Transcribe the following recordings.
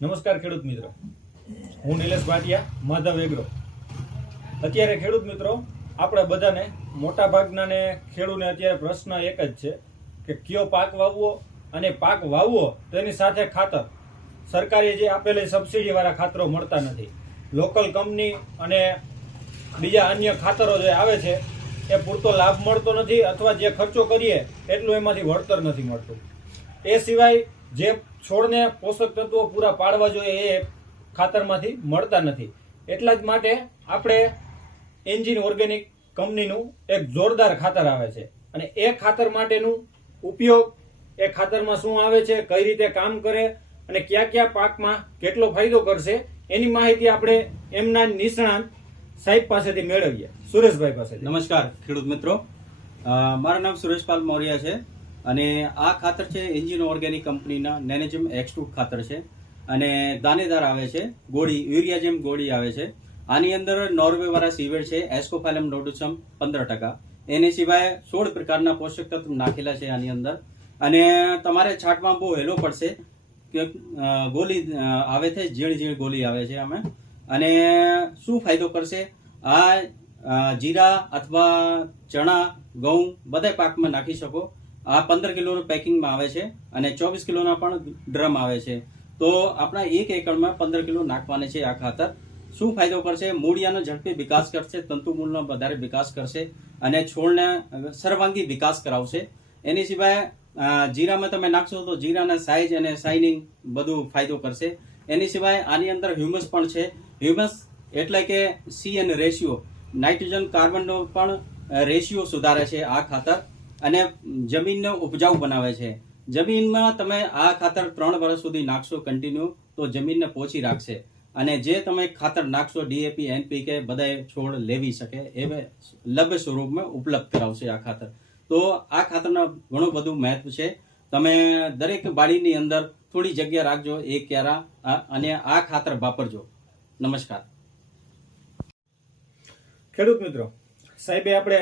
નમસ્કાર ખેડૂત મિત્રો. હું નિલેશ ભાટિયા, માધવ એગ્રો. અત્યારે ખેડૂત મિત્રો, આપણે બધાને મોટા ભાગનાને ખેડૂને અત્યારે પ્રશ્ન એક જ છે કે કયો પાક વાવવો અને પાક વાવવો તેની સાથે ખાતર. સરકારે જે આપેલી સબસિડી વાળા ખાતરો મળતા નથી. લોકલ કંપની અને બીજા અન્ય ખાતરો જે આવે છે, એ પૂરતો લાભ મળતો નથી અથવા જે ખર્ચો કરીએ, એટલું એમાંથી વળતર નથી મળતું. એ સિવાય જે છોડને પોષક તત્વો પૂરા પાડવા જોઈએ એ ખાતરમાંથી મળતા નથી. એટલા જ માટે આપણે એન્જિન ઓર્ગેનિક કંપનીનું એક જોરદાર ખાતર આવે છે. અને એ ખાતર માટેનું ઉપયોગ એ ખાતરમાં શું આવે છે, કઈ રીતે કામ કરે અને કયા કયા પાકમાં કેટલો ફાયદો કરશે, એની માહિતી આપણે એમના નિષ્ણાંત સાહેબ પાસેથી મેળવીએ. સુરેશભાઈ પાસે નમસ્કાર, ખેડૂત મિત્રો. મારું નામ સુરેશપાલ મૌર્ય છે. અને આ ખાતર છે એન્જિન ઓર્ગેનિક કંપનીના નેનેજમ એક્સટુ ખાતર છે. અને દાનેદાર આવે છે, ગોળી, યુરિયા જેમ ગોળી આવે છે. આની અંદર નોર્વેવાળા સીવેડ છે એસ્કોફાયલમ નોડુસમ પંદર ટકા. એની સિવાય સોળ પ્રકારના પોષક તત્વ નાખેલા છે આની અંદર. અને તમારે છાંટમાં બહુ હેલો પડશે કે ગોલી આવે છે, ઝીણ ઝીણ ગોળી આવે છે અમે અને શું ફાયદો કરશે? આ જીરા અથવા ચણા, ઘઉં બધા પાકમાં નાખી શકો. આ પંદર કિલોનું પેકિંગમાં આવે છે અને ચોવીસ કિલોના પણ ડ્રમ આવે છે. તો આપણા એક એકરમાં પંદર કિલો નાખવાને છે આ ખાતર. શું ફાયદો કરશે? મૂળિયાનો ઝડપી વિકાસ કરશે, તંતુમૂળનો વધારે વિકાસ કરશે અને છોડને સર્વાંગી વિકાસ કરાવશે. એની સિવાય જીરામાં તમે નાખશો તો જીરાના સાઇઝ અને શાઇનિંગ બધું ફાયદો કરશે. એની સિવાય આની અંદર હ્યુમસ પણ છે. હ્યુમસ એટલે કે સી એન રેશિયો નાઇટ્રોજન કાર્બનનો પણ રેશિયો સુધારે છે આ ખાતર. અને જમીનને ઉપજાઉ બનાવે છે. જમીનમાં તમે આ ખાતર ત્રણ વર્ષ સુધી નાખશો કન્ટિન્યુ તો જમીનને પોચી રાખશે. અને જે તમે ખાતર નાખશો ડીએપી એનપીકે બધાય છોડ લેવી શકે એવે લભ્ય સ્વરૂપમાં ઉપલબ્ધ કરાવશે આ ખાતર. તો આ ખાતરના ઘણું બધું મહત્વ છે. તમે દરેક બાળીની અંદર થોડી જગ્યા રાખજો એ ક્યારા અને આ ખાતર વાપરજો. નમસ્કાર. ખેડૂત મિત્રો, સાહેબે આપણે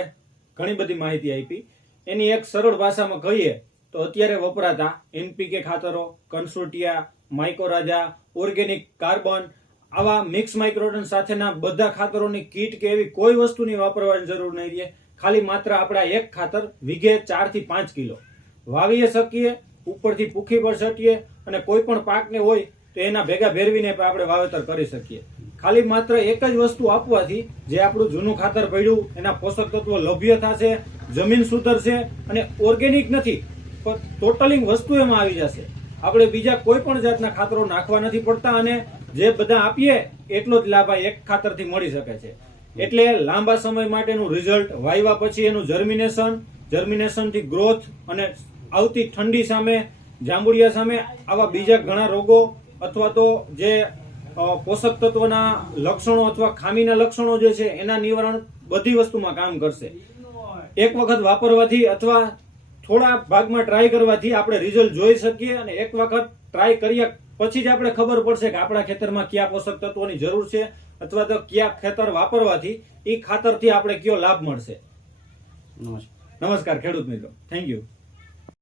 ઘણી બધી માહિતી આપી. એની એક સરળ ભાષામાં કહીએ તો અત્યારે વપરાતા એનપીકે ખાતરો કન્સોટિયા માઇકોરાજા ઓર્ગેનિક કાર્બન, આવા મિક્સ માઇક્રોડન સાથેના બધા ખાતરોની કીટ કે એવી કોઈ વસ્તુની વાપરવાની જરૂર નહીં રહે. ખાલી માત્ર આપણા એક ખાતર વીઘે ચારથી પાંચ કિલો. વાવીએ શકીએ, ઉપરથી પૂખી પર છટીએ અને કોઈ પણ પાકને હોય તો એના ભેગા ભેરવીને પણ આપણે વાવેતર કરી શકીએ. ખાલી માત્ર એક જ વસ્તુ આપવાથી જે આપણું જૂનું ખાતર પડ્યું એના પોષક તત્વો લભ્ય થશે જમીન સુધરશે અને ઓર્ગેનિક નથી, પણ ટોટલિંગ વસ્તુ એમાં આવી જશે. આપણે બીજા કોઈ પણ જાતના ખાતરો નાખવા નથી પડતા અને જે બધા આપીએ, એટલો જ લાભ આ એક ખાતરથી મળી શકે છે. એટલે લાંબા સમય માટેનું રિઝલ્ટ વાવ્યા પછી એનું જર્મિનેશન જર્મિનેશનથી ગ્રોથ અને આવતી ઠંડી સામે, જાંબુડિયા સામે આવા બીજા ઘણા રોગો અથવા તો જે પોષક તત્વના લક્ષણો અથવા ખામીના લક્ષણો જે છે, એના નિવારણ બધી વસ્તુમાં કામ કરશે. એક વખત વાપરવાથી અથવા થોડા ભાગમાં ટ્રાય કરવાથી આપણે રિઝલ્ટ જોઈ શકીએ અને એક વખત ટ્રાય કર્યા પછી જ આપણે ખબર પડશે કે આપણા ખેતરમાં કયા પોષક તત્વોની જરૂર છે અથવા તો કયા ખેતર વાપરવાથી એ ખાતરથી આપણે કયો લાભ મળશે. નમસ્કાર. નમસ્કાર ખેડૂત મિત્રો. Thank you